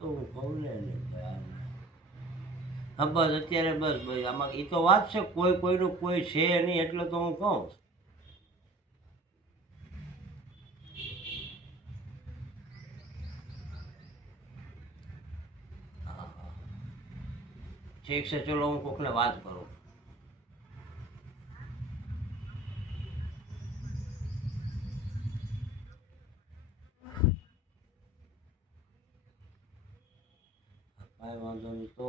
તો હું કહું ને એને ભાઈ હા બસ અત્યારે બસ ભાઈ આમાં એ તો વાત છે કોઈ કોઈનું કોઈ છે નહીં એટલે તો હું કહું. હા હા ઠીક છે ચલો હું કોકને વાત કરું. કાંઈ વાંધો નહીં તો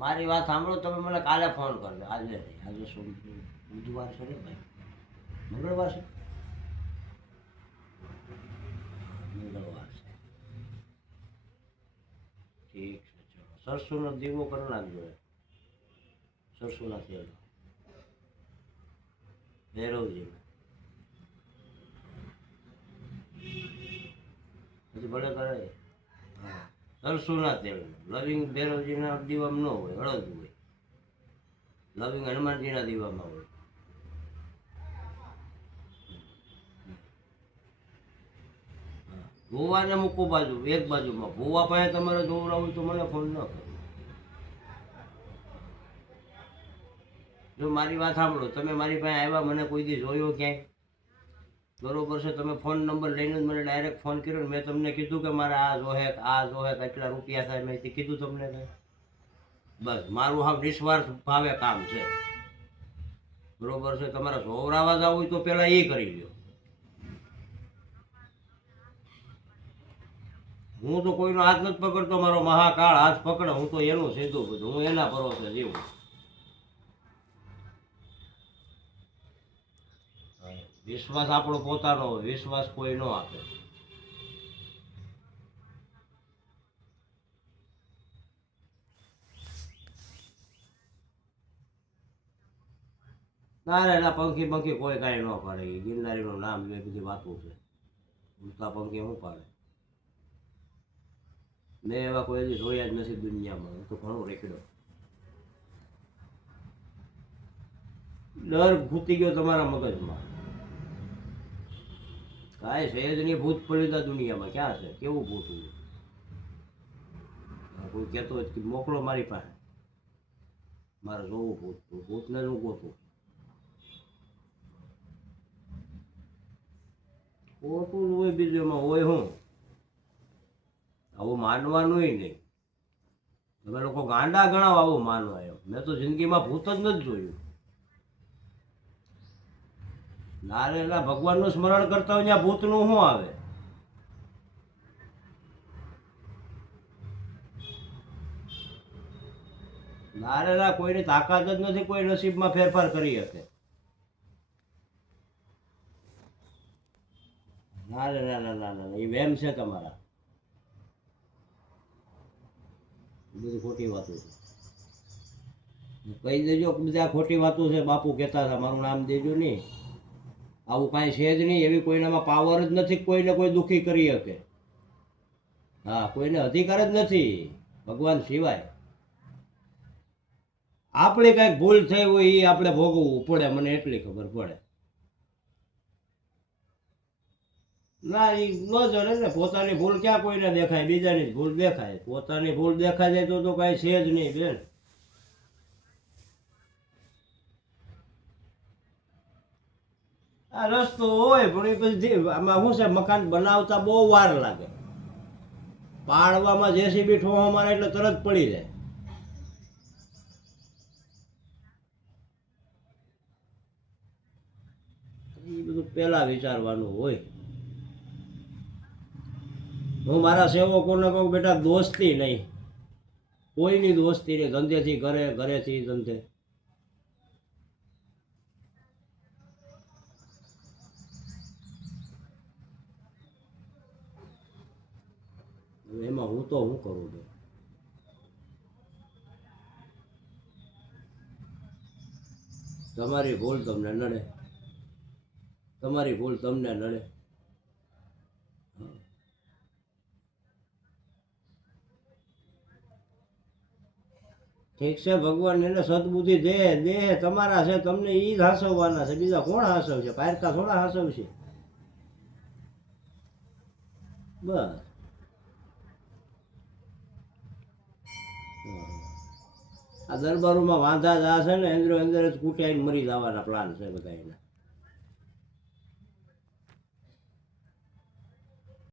મારી વાત સાંભળો તમે મને કાલે ફોન કરજો આજે નહીં આજે શું બુધવાર છે ને ભાઈ મંગળવાર છે મંગળવાર છે ઠીક છે ચલો સરસુંનો દીવો કરી નાખજો સરસુંના તેલ ભૈરવજી પછી ભલે કરે હા સરસુંના તેલ લવિંગ ભૈરવજીના દીવામાં ન હોય હળદ હોય લવિંગ હનુમાનજીના દીવામાં હોય. ભૂવાને મૂકો બાજુ એક બાજુમાં ભૂવા પાસે તમારે જોવડાવું તો મને ફોન ન કરો. જો મારી વાત સાંભળો તમે મારી પાસે આવ્યા મને કોઈ દી જોયો ક્યાંય બરોબર છે તમે ફોન નંબર લઈને જ મને ડાયરેક્ટ ફોન કર્યો ને મેં તમને કીધું કે મારે આ જોહે કેટલા રૂપિયા થાય મેં કીધું તમને કંઈ બસ મારું હા નિસ્વાર્થ ભાવે કામ છે બરોબર છે. તમારે જોવરાવા જવું હોય તો પહેલાં એ કરી લો. હું તો કોઈનો હાથ નથી પકડતો મારો મહાકાળ હાથ પકડે હું તો એનું સીધું બધું હું એના ભરોસે જીવું. વિશ્વાસ આપણો પોતાનો હોય વિશ્વાસ કોઈ ન આપે. ના રે ના પંખી પંખી કોઈ કાંઈ ન પાડે એ ગિરનારીનું નામ એ બધી વાતું છે ઉડતા પંખી શું પાડે મેં એવા કોઈ હજી જોયા જ નથી દુનિયામાં હું તો ઘણું રેકડો ડર ઘૂતી ગયો તમારા મગજમાં કાંઈ છે જ નહીં ભૂત પડીતા દુનિયામાં ક્યાં છે કેવું ભૂત હોય કોઈ કહેતો હોય કે મોકલો મારી પાસે મારે જોવું ભૂત ભૂતને જ હું ગોતું ખોટું જ હોય બીજું એમાં હોય હું આવું માનવાનું નહીં. તમે લોકો ગાંડા ગણાવ આવું માનવા એમ મેં તો જિંદગીમાં ભૂત જ નથી જોયું. નારેલા ભગવાનનું સ્મરણ કરતા હોય ત્યાં ભૂતનું શું આવે. નારેલા કોઈની તાકાત જ નથી કોઈ નસીબમાં ફેરફાર કરી શકે. ના રે ના ના ના ના એ વેમ છે તમારા બધી ખોટી વાતો છે. કહી દેજો બધા ખોટી વાતો છે બાપુ કહેતા હતા મારું નામ દેજો નહીં આવું કાંઈ છે જ નહીં એવી કોઈનામાં પાવર જ નથી કોઈને કોઈ દુઃખી કરી શકે. હા કોઈને અધિકાર જ નથી ભગવાન સિવાય. આપણે કાંઈક ભૂલ થઈ હોય એ આપણે ભોગવવું પડે મને એટલી ખબર પડે. ના એ ન જડે ને પોતાની ભૂલ ક્યાં કોઈને દેખાય બીજાની જ ભૂલ દેખાય પોતાની ભૂલ દેખાય જાય તો કાંઈ છે જ નહીં બેન. આ રસ્તો હોય પણ એ પછી આમાં શું છે મકાન બનાવતા બહુ વાર લાગે પાડવામાં જેસીબી ઠોહો મારે એટલે તરત પડી જાય. એ બધું પહેલા વિચારવાનું હોય. હું મારા સેવકોને કહું બેટા દોસ્તી નહીં કોઈની દોસ્તી નહીં ધંધેથી ઘરે ઘરેથી ધંધે. એમાં હું તો શું કરું છું તમારી ભૂલ તમને નડે તમારી ભૂલ તમને નડે. ઠીક છે ભગવાન એને સદબુદ્ધિ દે દે તમારા છે તમને એ જ હાંસવવાના છે બીજા કોણ હાંસવશે પારકા થોડા હાંસવશે. બસ આ દરબારોમાં વાંધા જ આ છે ને અંદર અંદર જ કૂટાઈને મરી જવાના પ્લાન છે બધા એના.